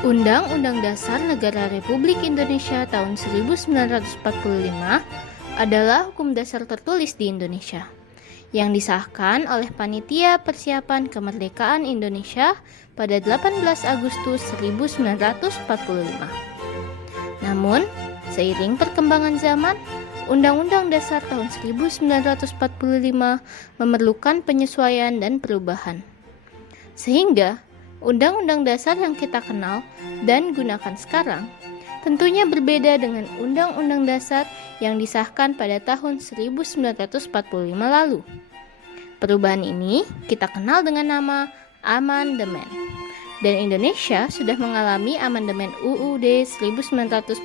Undang-Undang Dasar Negara Republik Indonesia tahun 1945 adalah hukum dasar tertulis di Indonesia, yang disahkan oleh Panitia Persiapan Kemerdekaan Indonesia pada 18 Agustus 1945. Namun, seiring perkembangan zaman, Undang-Undang Dasar tahun 1945 memerlukan penyesuaian dan perubahan. Sehingga, Undang-Undang Dasar yang kita kenal dan gunakan sekarang tentunya berbeda dengan Undang-Undang Dasar yang disahkan pada tahun 1945 lalu. Perubahan ini kita kenal dengan nama amandemen. Dan Indonesia sudah mengalami amandemen UUD 1945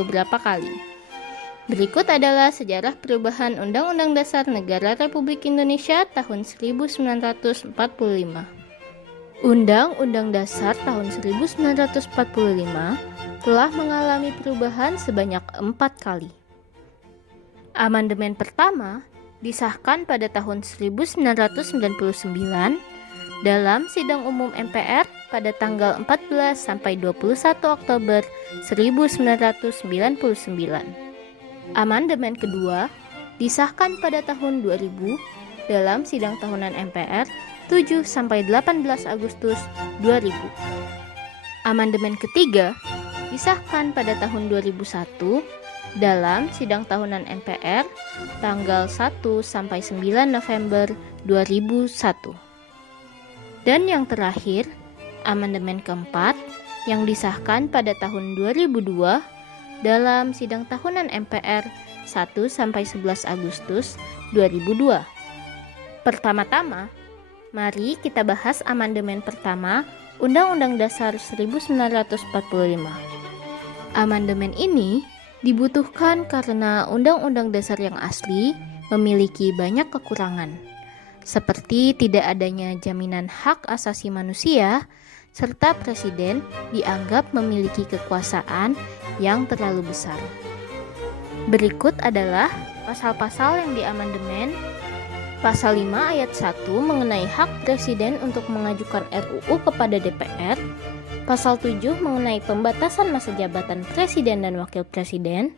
beberapa kali. Berikut adalah sejarah perubahan Undang-Undang Dasar Negara Republik Indonesia tahun 1945. Undang-Undang Dasar tahun 1945 telah mengalami perubahan sebanyak 4 kali. Amandemen pertama disahkan pada tahun 1999 dalam Sidang Umum MPR pada tanggal 14 sampai 21 Oktober 1999. Amandemen kedua disahkan pada tahun 2000 dalam Sidang Tahunan MPR 7 sampai 18 Agustus 2000. Amandemen ketiga disahkan pada tahun 2001 dalam Sidang Tahunan MPR tanggal 1 sampai 9 November 2001. Dan yang terakhir, amandemen keempat yang disahkan pada tahun 2002 dalam Sidang Tahunan MPR 1 sampai 11 Agustus 2002. Pertama-tama, mari kita bahas amandemen pertama Undang-Undang Dasar 1945. Amandemen ini dibutuhkan karena Undang-Undang Dasar yang asli memiliki banyak kekurangan, seperti tidak adanya jaminan hak asasi manusia, serta presiden dianggap memiliki kekuasaan yang terlalu besar. Berikut adalah pasal-pasal yang diamandemen. Pasal 5 ayat 1 mengenai hak presiden untuk mengajukan RUU kepada DPR. Pasal 7 mengenai pembatasan masa jabatan presiden dan wakil presiden.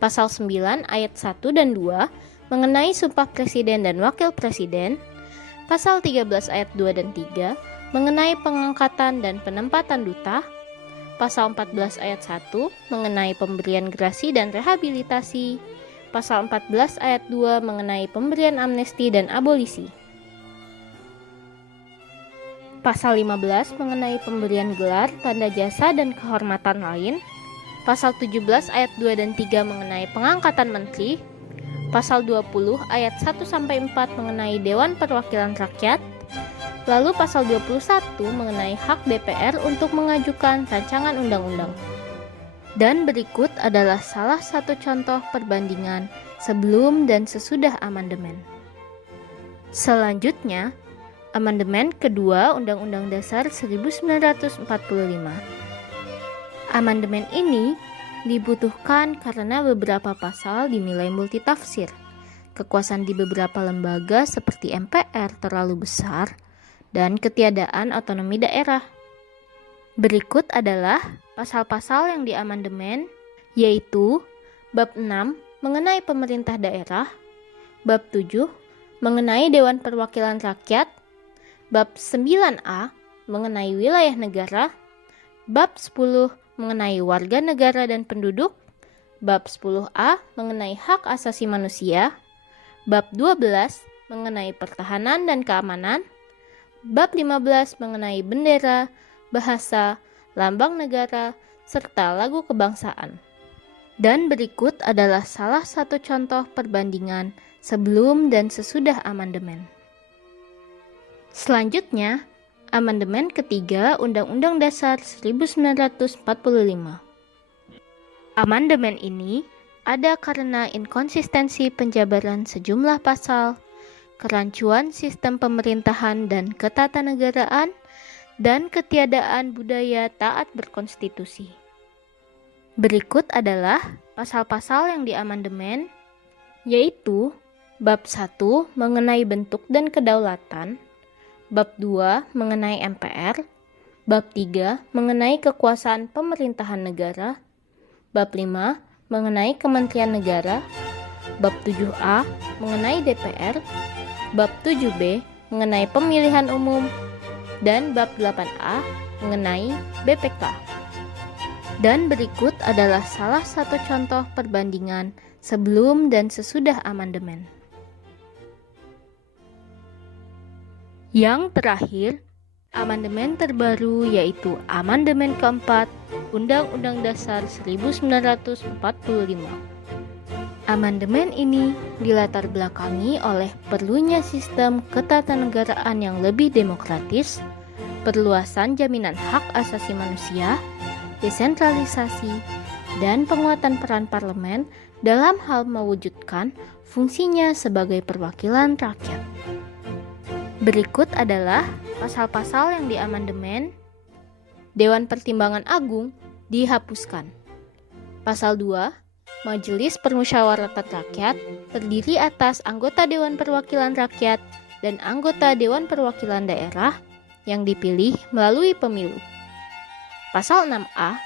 Pasal 9 ayat 1 dan 2 mengenai sumpah presiden dan wakil presiden. Pasal 13 ayat 2 dan 3 mengenai pengangkatan dan penempatan duta. Pasal 14 ayat 1 mengenai pemberian gerasi dan rehabilitasi. Pasal 14 ayat 2 mengenai pemberian amnesti dan abolisi. Pasal 15 mengenai pemberian gelar, tanda jasa, dan kehormatan lain. Pasal 17 ayat 2 dan 3 mengenai pengangkatan menteri. Pasal 20 ayat 1 sampai 4 mengenai Dewan Perwakilan Rakyat. Lalu pasal 21 mengenai hak DPR untuk mengajukan rancangan undang-undang. Dan berikut adalah salah satu contoh perbandingan sebelum dan sesudah amandemen. Selanjutnya, amandemen kedua Undang-Undang Dasar 1945. Amandemen ini dibutuhkan karena beberapa pasal dinilai multitafsir. Kekuasaan di beberapa lembaga seperti MPR terlalu besar dan ketiadaan otonomi daerah. Berikut adalah pasal-pasal yang diamandemen, yaitu Bab 6 mengenai pemerintah daerah, Bab 7 mengenai Dewan Perwakilan Rakyat, Bab 9A mengenai wilayah negara, Bab 10 mengenai warga negara dan penduduk, Bab 10A mengenai hak asasi manusia, Bab 12 mengenai pertahanan dan keamanan, Bab 15 mengenai bendera, bahasa, lambang negara, serta lagu kebangsaan. Dan berikut adalah salah satu contoh perbandingan sebelum dan sesudah amandemen. Selanjutnya, amandemen ketiga Undang-Undang Dasar 1945. Amandemen ini ada karena inkonsistensi penjabaran sejumlah pasal, kerancuan sistem pemerintahan dan ketatanegaraan, dan ketiadaan budaya taat berkonstitusi. Berikut adalah pasal-pasal yang diamandemen, yaitu Bab 1 mengenai bentuk dan kedaulatan, Bab 2 mengenai MPR, Bab 3 mengenai kekuasaan pemerintahan negara. Bab 5 mengenai Kementerian Negara. Bab 7A mengenai DPR. Bab 7B mengenai pemilihan umum. Dan bab 8A mengenai BPK. Dan berikut adalah salah satu contoh perbandingan sebelum dan sesudah amandemen. Yang terakhir, amandemen terbaru yaitu amandemen keempat Undang-Undang Dasar 1945. Amandemen ini dilatar belakangi oleh perlunya sistem ketatanegaraan yang lebih demokratis, perluasan jaminan hak asasi manusia, desentralisasi, dan penguatan peran parlemen dalam hal mewujudkan fungsinya sebagai perwakilan rakyat. Berikut adalah pasal-pasal yang diamandemen. Dewan Pertimbangan Agung dihapuskan. Pasal 2, Majelis Permusyawaratan Rakyat terdiri atas anggota Dewan Perwakilan Rakyat dan anggota Dewan Perwakilan Daerah yang dipilih melalui pemilu. Pasal 6A,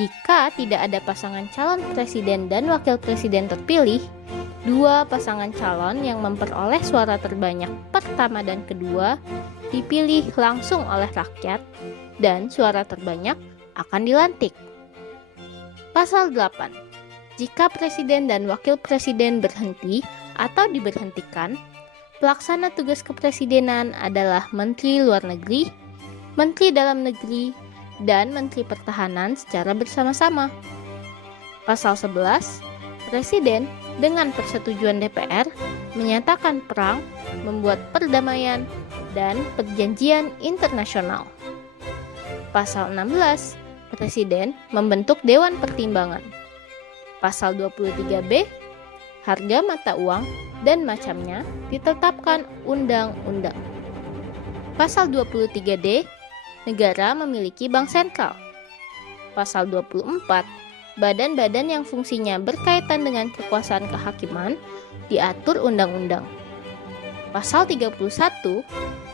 jika tidak ada pasangan calon presiden dan wakil presiden terpilih, dua pasangan calon yang memperoleh suara terbanyak pertama dan kedua dipilih langsung oleh rakyat dan suara terbanyak akan dilantik. Pasal 8. Jika presiden dan wakil presiden berhenti atau diberhentikan, pelaksana tugas kepresidenan adalah Menteri Luar Negeri, Menteri Dalam Negeri, dan Menteri Pertahanan secara bersama-sama. Pasal 11. Presiden dengan persetujuan DPR menyatakan perang, membuat perdamaian, dan perjanjian internasional. Pasal 16. Presiden membentuk Dewan Pertimbangan. Pasal 23B, harga mata uang dan macamnya ditetapkan undang-undang. Pasal 23D, negara memiliki bank sentral. Pasal 24, badan-badan yang fungsinya berkaitan dengan kekuasaan kehakiman diatur undang-undang. Pasal 31,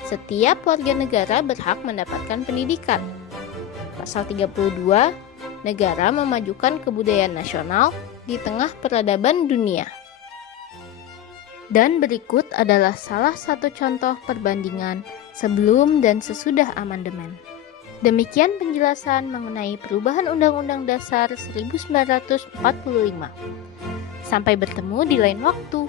setiap warga negara berhak mendapatkan pendidikan. Pasal 32, negara memajukan kebudayaan nasional di tengah peradaban dunia. Dan berikut adalah salah satu contoh perbandingan sebelum dan sesudah amandemen. Demikian penjelasan mengenai perubahan Undang-Undang Dasar 1945. Sampai bertemu di lain waktu.